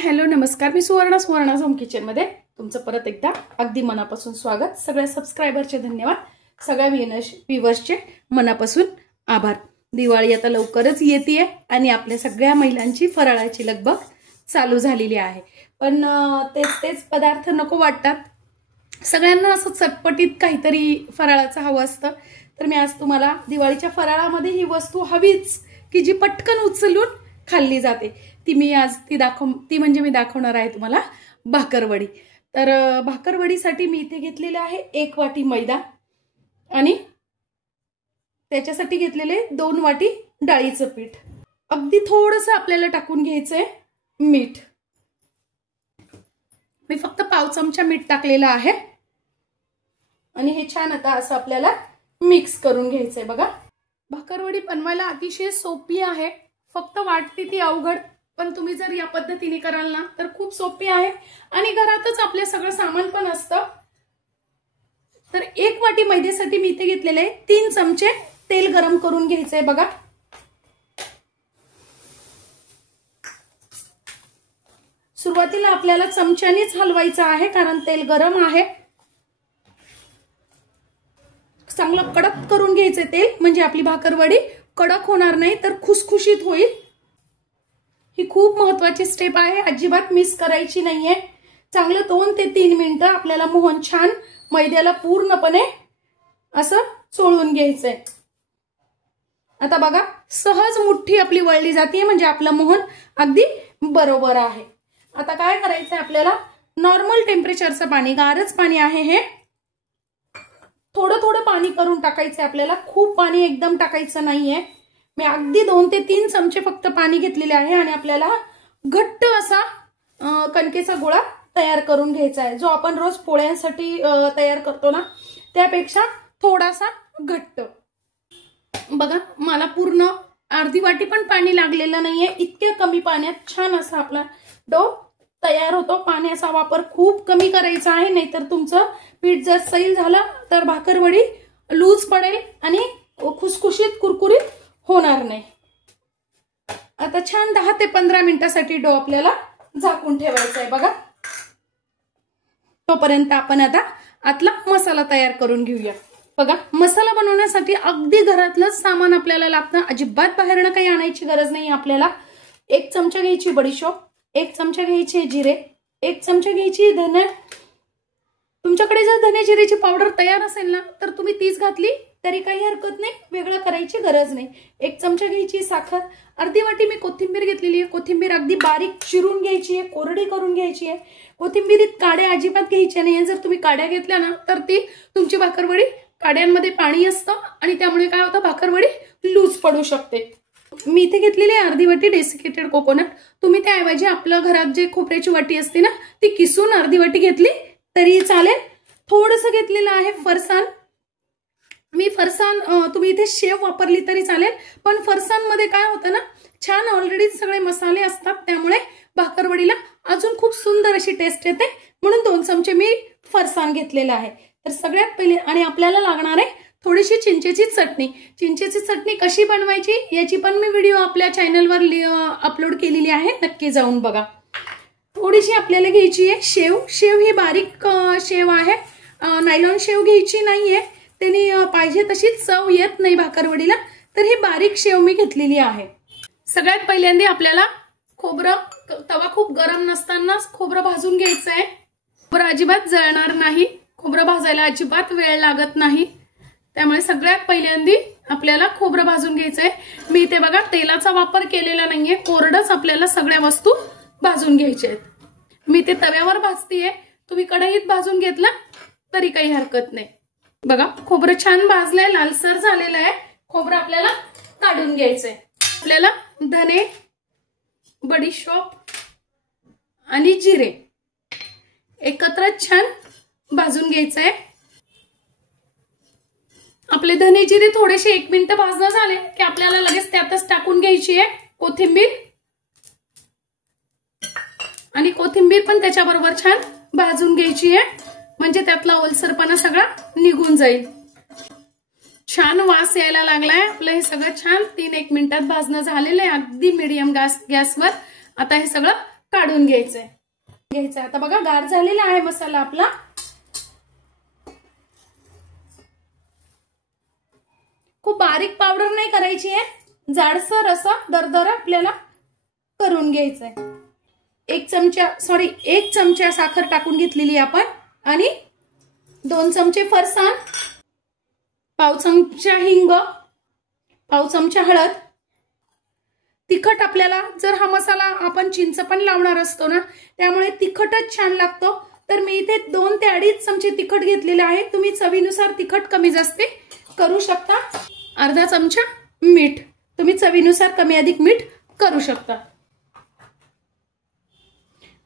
Hello नमस्कार, मी Suvarna home kitchen मध्ये तुमचं परत एकदा अगदी मनापासून स्वागत। सगळ्या सबस्क्रायबरचे धन्यवाद, सगळ्या व्ह्यूअर्सचे मनापासून आभार। दिवाळी आता लवकरच येते आणि आपल्या सगळ्या महिलांची फराळाची लगबग चालू झालेली आहे। पण तेच पदार्थ नको वाटतात सगळ्यांना, असं चटपटीत काहीतरी फराळाचं हवं असतं। तर मी आज तुम्हाला दिवाळीच्या फराळामध्ये ही वस्तू हवीच की जी पटकन उचलून खाल्ली जाते, ती म्हणजे मी दाखवणार आहे तुम्हाला भाकरवडी। तर भाकरवडीसाठी मी इथे घेतलेले आहे 1 वाटी मैदा आणि त्याच्यासाठी घेतलेले 2 वाटी डाळीचं पीठ। अगदी थोडंसं आपल्याला टाकून घ्यायचंय मीठ। मी फक्त पाव चमचा मीठ टाकलेलं आहे आणि हे छान आता असं आपल्याला मिक्स करून घ्यायचंय। बघा, भाकरवडी बनवायला अतिशय सोपी आहे, फक्त वाटते ती अवघड, पण तुम्ही जर या पद्धतीने कराल ना तर खूप सोपी आहे आणि घरातच आपले सगळं सामान पण असतं। तर 1 वाटी मैद्यासाठी मी इथे घेतलेले 3 चमचे तेल गरम करून घ्यायचंय। बघा, सुरुवातीला आपल्याला चमच्यानेच हलवायचं आहे कारण तेल गरम आहे। चांगलं कडक करून घ्यायचे तेल, म्हणजे आपली भाकरवडी कडक होणार नाही तर खुसखुशीत होईल। ही खूप महत्त्वाची स्टेप आहे, अजिबात मिस करायची नाहीये। चांगलं 2 ते 3 मिनिटं आपल्याला मोहन छान मैद्याला पूर्णपणे असं चोळून घ्यायचंय। आता बघा, सहज मुठ्ठी आपली वळली जाते, म्हणजे आपलं मोहन अगदी बरोबर आहे। आता काय करायचंय आपल्याला, नॉर्मल टेम्परेचरचं पाणी, गारच पाणी आहे हे, थोडं थोडं पाणी करून टाकायचंय आपल्याला, खूप पाणी एकदम टाकायचं नाहीये। मी अगदी 2 ते 3 चमचे फक्त पाणी घेतलेले आहे आणि आपल्याला घट्ट असा कणकेचा गोळा तयार करून घ्यायचा आहे, जो आपण रोज पोळ्यांसाठी तयार करतो ना त्यापेक्षा थोडासा घट्ट। बघा, मला पूर्ण अर्धी वाटी पण पाणी लागलेलं नाहीये, इतक्या कमी पाण्यात छान असा आपला डो तयार होतो। पाण्याचा वापर खूप कमी करायचा आहे, नाहीतर तुमचं पीठ जर सैल झालं तर भाकरवडी लूज पडेल आणि खुसखुशीत कुरकुरीत होणार नाही। आता छान 10 ते 15 मिनिटांसाठी डो आपल्याला झाकून ठेवायचा आहे। बघा, तोपर्यंत आपण आता आतला मसाला तयार करून घेऊया। बघा, मसाला बनवण्यासाठी अगदी घरातलंच सामान आपल्याला लागतं, अजिबात बाहेरनं काही आणायची गरज नाही आपल्याला। 1 चमचा घ्यायची बडीशोप, 1 चमचा घ्यायचे जिरे, 1 चमचा घ्यायची धने। तुमच्याकडे जर धने जिरेची पावडर तयार असेल ना तर तुम्ही तीच घातली तरी काही हरकत नाही, वेगळं करायची गरज नाही। 1 चमचा घ्यायची साखर, अर्धी वाटी मी कोथिंबीर घेतलेली आहे। कोथिंबीर अगदी बारीक चिरून घ्यायची आहे, कोरडी करून घ्यायची आहे। कोथिंबीरीत काड्या अजिबात घ्यायच्या नाही, जर तुम्ही काड्या घेतल्या ना तर ती तुमची भाकरवडी, काड्यांमध्ये पाणी असतं आणि त्यामुळे काय होतं, भाकरवडी लूज पडू शकते। मी इथे घेतलेली आहे अर्धी वाटी डेसिकेटेड कोकोनट। तुम्ही त्याऐवजी आपल्या घरात जे खोबऱ्याची वाटी असते ना ती किसून अर्धी वाटी घेतली तरी चालेल। थोडंसं घेतलेलं आहे फरसाण, मी फरसाण, तुम्ही इथे शेव वापरली तरी चालेल, पण फरसाणमध्ये काय होतं ना, छान ऑलरेडी सगळे मसाले असतात, त्यामुळे भाकरवडीला अजून खूप सुंदर अशी टेस्ट येते, म्हणून 2 चमचे मी फरसाण घेतलेलं आहे। तर सगळ्यात पहिले आणि आपल्याला लागणार आहे थोडीशी चिंचेची चटणी। चिंचेची चटणी कशी बनवायची याची पण मी व्हिडिओ आपल्या चॅनलवर अपलोड केलेली आहे, नक्की जाऊन बघा। थोडीशी आपल्याला घ्यायची आहे शेव। शेव ही बारीक शेव आहे, नायलॉन शेव घ्यायची नाहीये, त्यांनी पाहिजे तशी चव येत नाही भाकरवडीला, तर ही बारीक शेव मी घेतलेली आहे। सगळ्यात पहिल्यांदा आपल्याला खोबरं, तवा खूप गरम नसतानाच खोबरं भाजून घ्यायचं आहे। खोबरं अजिबात जळणार नाही, खोबरं भाजायला अजिबात वेळ लागत नाही, त्यामुळे सगळ्यात पहिल्यांदा आपल्याला खोबरं भाजून घ्यायचंय। मी इथे बघा तेलाचा वापर केलेला नाहीये, कोरडच आपल्याला सगळ्या वस्तू भाजून घ्यायच्या आहेत। मी ते तव्यावर भाजतीये, तुम्ही कढईत भाजून घेतला तरी काही हरकत नाही। बघा, खोबरं छान भाजलंय, लालसर झालेलं आहे। खोबरं आपल्याला काढून घ्यायचंय। आपल्याला धने, बडीशोप आणि जिरे एकत्र छान भाजून घ्यायचंय। आपले धने जिरे थोडेसे 1 मिनिट भाजणं झाले की आपल्याला लगेच त्यातच टाकून घ्यायची आहे कोथिंबीर, आणि कोथिंबीर पण त्याच्याबरोबर छान भाजून घ्यायची आहे, म्हणजे त्यातला ओलसरपणा सगळा निघून जाईल। छान वास यायला लागलाय, आपलं हे सगळं छान 3-1 मिनिटात भाजणं झालेलं आहे, अगदी मीडियम गॅसवर। आता हे सगळं काढून घ्यायचंय आता बघा गार झालेला आहे मसाला आपला। खूप बारीक पावडर नाही करायची आहे, जाडसर असा दरदरा आपल्याला करून घ्यायचंय। एक चमचा साखर टाकून घेतलेली आपण आणि 2 चमचे फरसाण, पाव चमचा हिंग, पाव चमचा हळद। तिखट आपल्याला जर हा मसाला आपण चिंच पण लावणार असतो ना, त्यामुळे तिखटच छान लागतो। तर मी इथे 2 ते 2.5 चमचे तिखट घेतलेले आहे। तुम्ही चवीनुसार तिखट कमी जास्त करू शकता। अर्धा चमचा मीठ, तुम्ही चवीनुसार कमी अधिक मीठ करू शकता।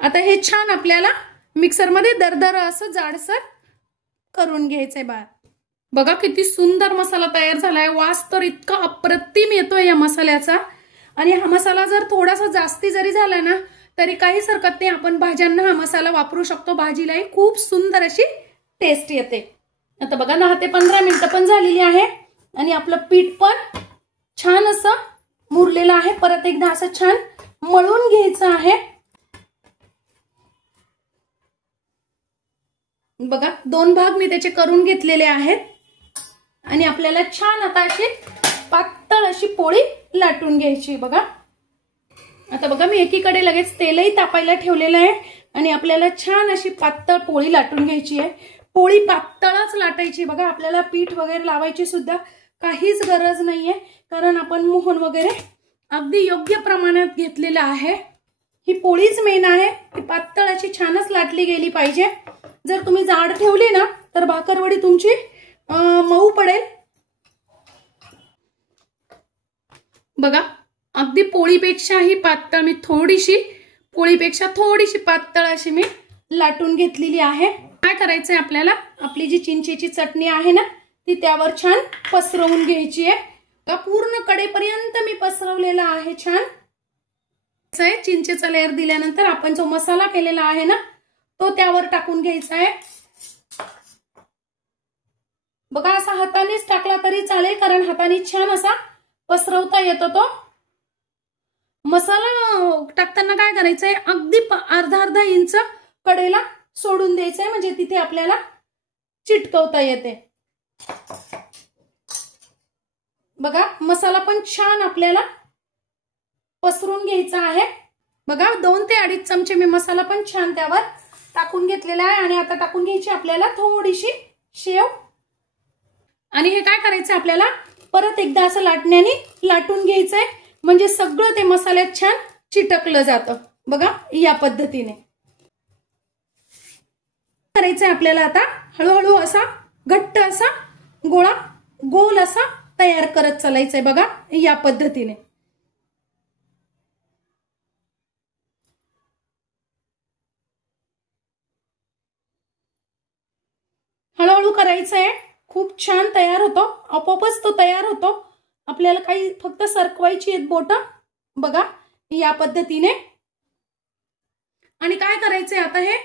आता हे छान आपल्याला मिक्सरमध्ये दरदर असं जाडसर करून घ्यायचंय बघा किती सुंदर मसाला तयार झालाय। वास तर इतका अप्रतिम येतोय या मसाल्याचा। आणि हा मसाला जर थोडासा जास्ती जरी झाला ना तरी काहीच हरकत नाही, आपण भाज्यांना हा मसाला वापरू शकतो। भाजीलाही खूप सुंदर अशी टेस्ट येते। आता बघा 10 ते 15 मिनिटं पण झालेली आहे आणि आपलं पीठ पण छान असं मुरलेलं आहे। परत एकदा असं छान मळून घ्यायचं आहे। बघा 2 भाग मी त्याचे करून घेतलेले आहेत आणि आपल्याला छान आता अशी पातळ अशी पोळी लाटून घ्यायची बघा। आता बघा मी एकीकडे लगेच तेलही तापायला ठेवलेलं आहे आणि आपल्याला छान अशी पातळ पोळी लाटून घ्यायची आहे। पोळी पातळच लाटायची बघा, आपल्याला पीठ वगैरे लावायची सुद्धा काहीच गरज नाहीये, कारण आपण मोहन वगैरे अगदी योग्य प्रमाणात घेतलेलं आहे। ही पोळीच मेन आहे, ती पातळ अशी छानच लाटली गेली पाहिजे। जर तुम्ही जाड ठेवली ना तर भाकरवडी तुमची मऊ पडेल। बघा अगदी पोळीपेक्षा ही पातळ मी पोळीपेक्षा थोडीशी पातळ अशी मी लाटून घेतलेली आहे। काय करायचंय आपल्याला, आपली जी चिंचेची चटणी आहे ना ती त्यावर छान पसरवून घ्यायची आहे। पूर्ण कडेपर्यंत मी पसरवलेला आहे छान। चिंचेचा लेअर दिल्यानंतर आपण जो मसाला केलेला आहे ना तो त्यावर टाकून घ्यायचा आहे। बघा असा हातानेच टाकला तरी चालेल, कारण हाताने छान असा पसरवता येतो तो। मसाला टाकताना काय करायचंय, अगदी अर्धा इंच कडेला सोडून द्यायचंय, म्हणजे तिथे आपल्याला चिटकवता येते। बघा मसाला पण छान आपल्याला पसरून घ्यायचा आहे। बघा 2 ते 2.5 चमचे मी मसाला पण छान त्यावर टाकून घेतलेला आहे आणि आता टाकून घ्यायची आपल्याला थोडीशी शेव। आणि हे काय करायचं आपल्याला परत एकदा असं लाटण्याने लाटून घ्यायचंय, म्हणजे सगळं ते मसाल्यात छान चिटकलं जातं। बघा या पद्धतीने करायचंय आपल्याला। आता हळूहळू असा घट्ट असा गोळा गोल असा तयार करत चालायचंय बघा या पद्धतीने। हळूहळू करायचंय, खूप छान तयार होतो, आपोआपच तो तयार होतो। आपल्याला काही फक्त सरकवायची आहेत बोट बघा या पद्धतीने। आणि काय करायचंय आता हे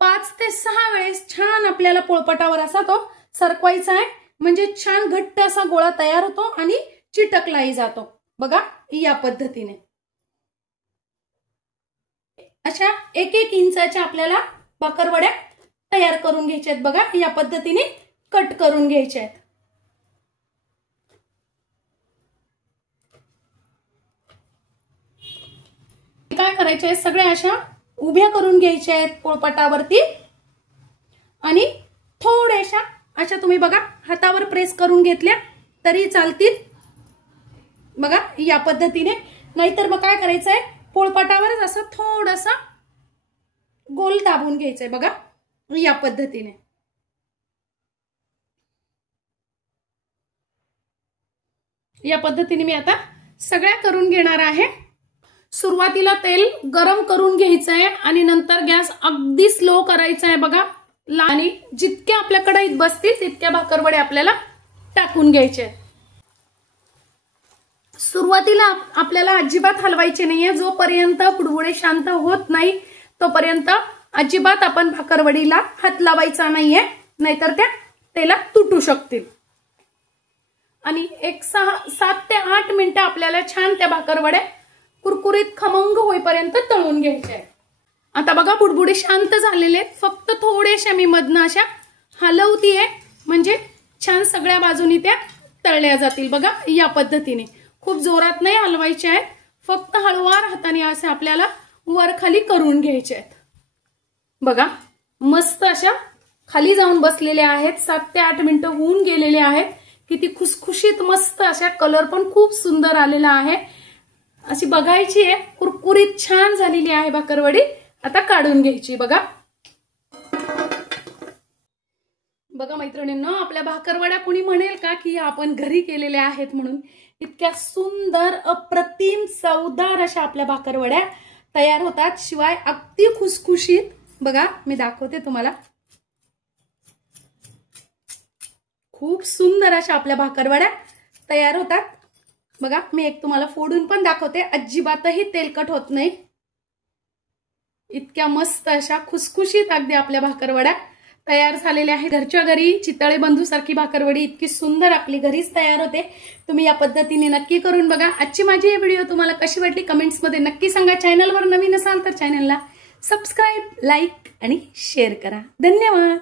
5 ते 6 वेळेस छान आपल्याला पोळपाटावर असा तो सरकवायचा आहे, म्हणजे छान घट्ट असा गोळा तयार होतो आणि चिटकलाही जातो बघा या पद्धतीने। अशा 1-1 इंचाच्या आपल्याला भाकरवड्या तयार करून घ्यायच्या आहेत बघा या पद्धतीने कट करून घ्यायच्या आहेत। काय करायचे सगळ्या अशा उभ्या करून घ्यायच्या आहेत पोळपाटावरती आणि थोड्याशा अशा तुम्ही बघा हातावर प्रेस करून घेतल्या तरी चालतील बघा या पद्धतीने। नाहीतर मग काय करायचंय पोळपाटावरच असं थोडंसं गोल दाबून घ्यायचंय बघा या पद्धतीने। या पद्धतीने मी आता सगळ्या करून घेणार आहे। सुरुवातीला तेल गरम करून घ्यायचं आहे आणि नंतर गॅस अगदी स्लो करायचा आहे बघा। आणि जितक्या आपल्या कढईत बसतील तितक्या भाकरवडे आपल्याला टाकून घ्यायचे। सुरुवातीला आपल्याला अजिबात हलवायचे नाहीये, जोपर्यंत बुडबुडे शांत होत नाही तोपर्यंत अजिबात आपण भाकरवडीला हात लावायचा नाहीये, नाहीतर त्या तेलात तुटू शकतील। आणि 7 ते 8 मिनिटं आपल्याला छान त्या भाकरवड्या कुरकुरीत खमंग होईपर्यंत तळून घ्यायचे। आता बघा बुडबुडे शांत झालेले आहेत, फक्त थोडेशा मी मधनं अशा हलवतीये म्हणजे छान सगळ्या बाजूनी त्या तळल्या जातील। बघा या पद्धतीने खूप जोरात नाही हलवायचे आहेत, फक्त हळूवार हाताने असे आपल्याला वर खाली करून घ्यायचे आहेत। बघा मस्त अशा खाली जाऊन बसलेल्या आहेत, 7 ते 8 मिनिटं होऊन गेलेले आहेत। किती खुसखुशीत मस्त अशा कलर पण खूप सुंदर आलेला आहे। अशी बघायची आहे, कुरकुरीत छान झालेली आहे भाकरवडी। आता काढून घ्यायची। बघा बघा मैत्रिणींनो, आपल्या भाकरवड्या कोणी म्हणेल का की आपण घरी केलेल्या आहेत म्हणून। इतक्या सुंदर अप्रतिम चवदार अशा आपल्या भाकरवड्या तयार होतात, शिवाय अगदी खुसखुशीत। बघा मी दाखवते तुम्हाला, खूप सुंदर अशा आपल्या भाकरवड्या तयार होतात। बघा मी एक तुम्हाला फोडून पण दाखवते, अजिबातही तेलकट होत नाही। इतक्या मस्त अशा खुसखुशीत अगदी आपल्या भाकरवड्या तयार झालेल्या आहेत। घरच्या घरी चितळे बंधू सारखी भाकरवडी इतकी सुंदर आपली घरीच तयार होते। तुम्ही या पद्धतीने नक्की करून बघा। आजची माझी ही व्हिडिओ तुम्हाला कशी वाटली कमेंट्स मध्ये नक्की सांगा। चॅनलवर नवीन असाल तर चॅनलला सबस्क्राइब, लाईक आणि शेअर करा। धन्यवाद।